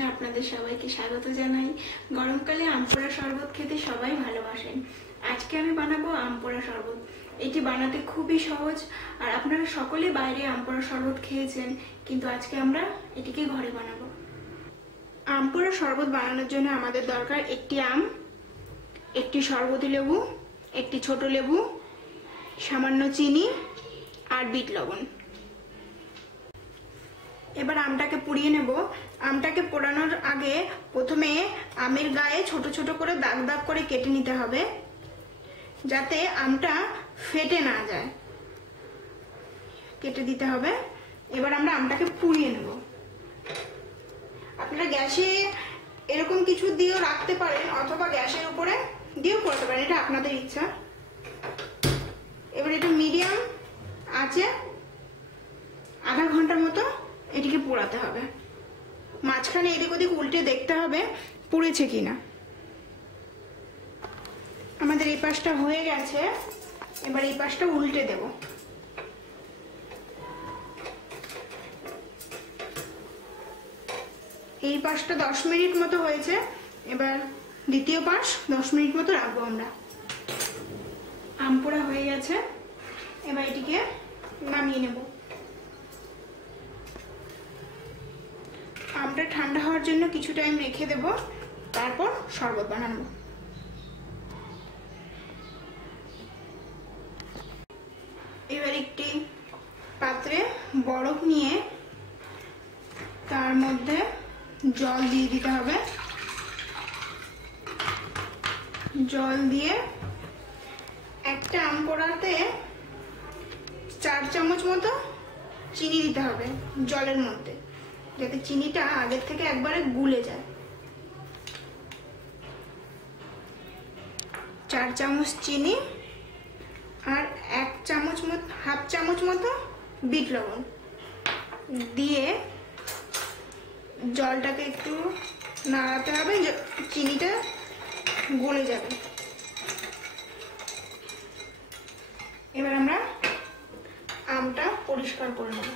কিচেনে আপনাদের সবাইকে স্বাগত জানাই। গরমকালে আম পোড়া শরবত খেতে সবাই ভালোবাসেন। আজকে আমি বানাবো আম পোড়া শরবত। এটি বানাতে খুবই সহজ, আর আপনারা সকলে বাইরে আম পোড়া শরবত খেয়েছেন, কিন্তু আজকে আমরা এটিকে ঘরে বানাবো। আম পোড়া শরবত বানানোর জন্য আমাদের দরকার একটি আম, একটি শরবতি লেবু, একটি ছোট লেবু, সামান্য চিনি আর বিট লবণ। এবার আমটাকে পুড়িয়ে নেব। আমটাকে পোড়ানোর আগে প্রথমে আমের গায়ে ছোট ছোট করে দাগ দাগ করে কেটে নিতে হবে, যাতে আমটা ফেটে না যায়। কেটে দিতে হবে। এবার আমরা আমটাকে পুড়িয়ে নেব। আপনারা গ্যাসে এরকম কিছু দিয়েও রাখতে পারেন, অথবা গ্যাসের উপরে দিয়েও করতে পারেন, এটা আপনাদের ইচ্ছা। এবার এটা মিডিয়াম আছে আধা ঘন্টার মতো এটিকে পোড়াতে হবে। মাঝখানে এদিক ওদিক উল্টে দেখতে হবে পুড়েছে কিনা। আমাদের এই পাশটা হয়ে গেছে, এবার এই পাশটা উল্টে দেব। এই পাশটা 10 মিনিট মতো হয়েছে, এবার দ্বিতীয় পাশ 10 মিনিট মতো রাখবো আমরা। আম পোড়া হয়ে গেছে, এবার এটিকে নামিয়ে নেব। আমটা ঠান্ডা হওয়ার জন্য কিছু টাইম রেখে দেব, তারপর শরবত বানাবো। এবার একটি পাত্রে বরফ নিয়ে তার মধ্যে জল দিয়ে দিতে হবে। জল দিয়ে একটা আম পোড়াতে 4 চামচ মতো চিনি দিতে হবে জলের মধ্যে, যাতে চিনিটা আগের থেকে একবারে গুলে যায়। 4 চামচ চিনি আর 1 চামচ মতো, হাফ চামচ মতো বিট লবণ দিয়ে জলটাকে একটু নাড়াতে হবে, চিনিটা গলে যাবে। এবার আমরা আমটা পরিষ্কার করে নেব।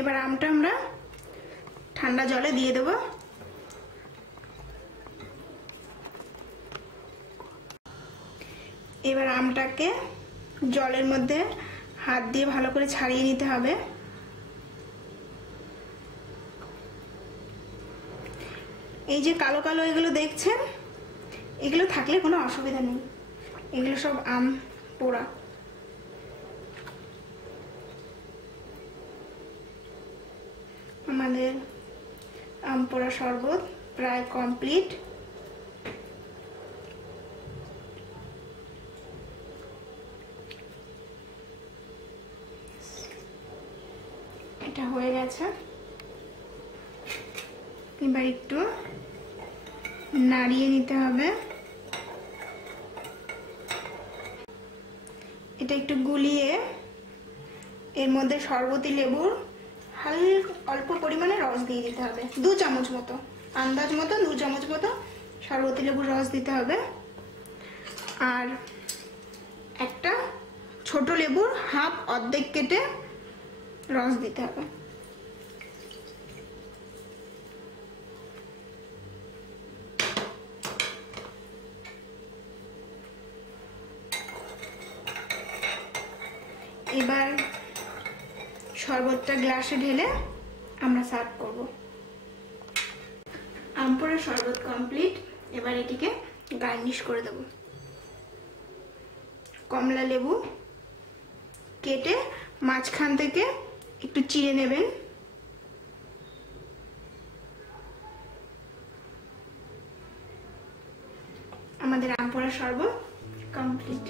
এবার আমটা আমরা ঠান্ডা জলে দিয়ে দেব। এবার আমটাকে জলের মধ্যে হাত দিয়ে ভালো করে ছাড়িয়ে নিতে হবে। এই যে কালো কালো এগুলো দেখছেন, এগুলো থাকলে কোনো অসুবিধা নেই, এগুলো সব আম পোড়া। আমাদের আম পোড়া শরবত প্রায় কমপ্লিট। এটা হয়ে গেছে। এবার একটু নাড়িয়ে নিতে হবে। এটা একটু গুলিয়ে এর মধ্যে শরবতি লেবুর অল্প পরিমাণে রস দিয়ে দিতে হবে, 2 চামচ মতো, আন্দাজ মতো 2 চামচ মতো শরবতি লেবুর রস দিতে হবে। আর একটা ছোট লেবুর হাফ অর্ধেক কেটে রস দিতে হবে। এবার শরবতটা গ্লাসে ঢেলে আমরা সার্ভ করব। আম পোড়া শরবত কমপ্লিট। এবার এটিকে গার্নিশ করে দেব। কমলা লেবু কেটে মাঝখান থেকে একটু চিড়ে নেবেন। আমাদের আম পোড়া শরবত কমপ্লিট।